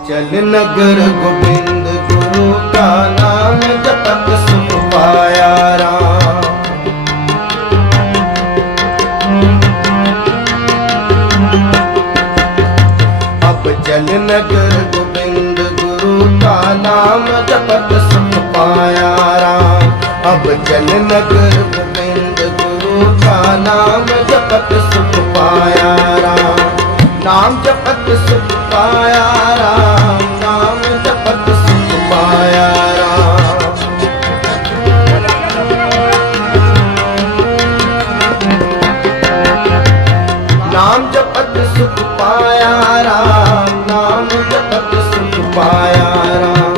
चल नगर गोविंद गुरु का नाम जपत सुख पाया राम अब चल नगर गोविंद गुरु का नाम जपत सुख पाया राम अब चल नगर गोविंद गुरु का नाम जपत सुख पाया राम नाम जपत सुख पाया राम ਆਇਆ ਰਾਮ, ਨਾਮ ਜਪਤ ਸੁਖ ਪਾਇਆ ਰਾਮ।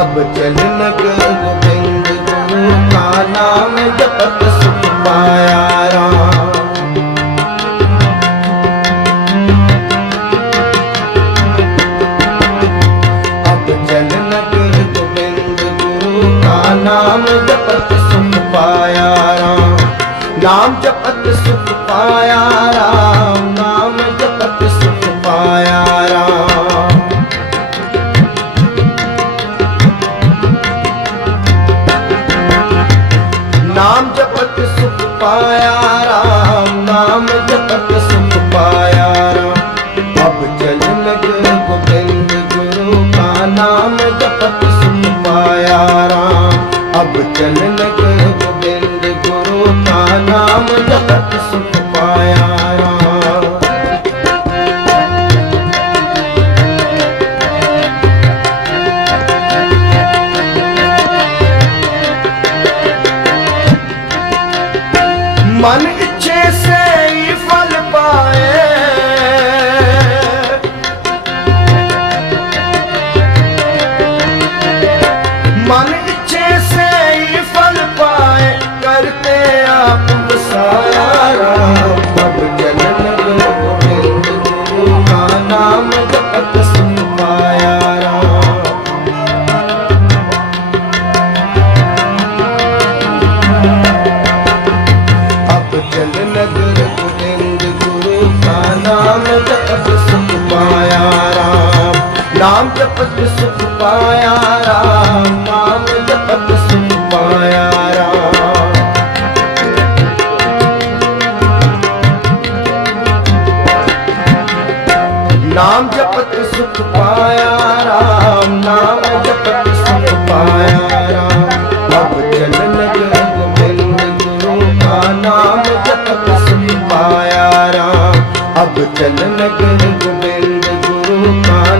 ਅਬ ਚਲ ਨਗਰ ਗੋਬਿੰਦ ਗੁਰੂ ਕਾ ਨਾਮ ਜਪਤ ਸੁਖ ਪਾਇਆ ਰਾਮ। ਅਬ ਚਲ ਨਗਰ ਗੋਬਿੰਦ ਗੁਰੂ ਕਾ ਨਾਮ ਜਪਤ ਸੁਖ ਪਾਇਆ ਰਾਮ। ਨਾਮ ਜਪਤ ਸੁਖ ਪਾਇਆ ਰਾਮ। ਨਾਮ ਜਪਤ ਸੁਖ ਪਾਇਆ ਰਾਮ, ਨਾਮ ਜਪਤ ਸੁਖ ਪਾਇਆ ਰਾਮ। ਅਬ ਚਲ ਲਗ ਗੋਬਿੰਦ ਗੁਰੂ ਕਾ ਨਾਮ ਜਪਤ ਸੁਖ ਪਾਇਆ ਰਾਮ। ਅਬ ਚਲ ਲਗ ਗੋਬਿੰਦ ਗੁਰੂ ਕਾ ਨਾਮ ਜਪਤ मन ਨਾਮ ਜਪਤ ਸੁਖ ਪਾਇਆ ਰਾਮ, ਨਾਮ ਜਪਤ ਸੁਖ ਪਾਇਆ ਰਾਮ, ਨਾਮ ਜਪਤ ਸੁਖ ਪਾਇਆ ਰਾਮ। ਨਾਮ ਜਪਤ ਸੁਖ ਪਾਇਆ ਆਪ ਚਲਨ ਗੁਰ ਗੋਬਿੰਦ ਗੁਰੂ ਕਾ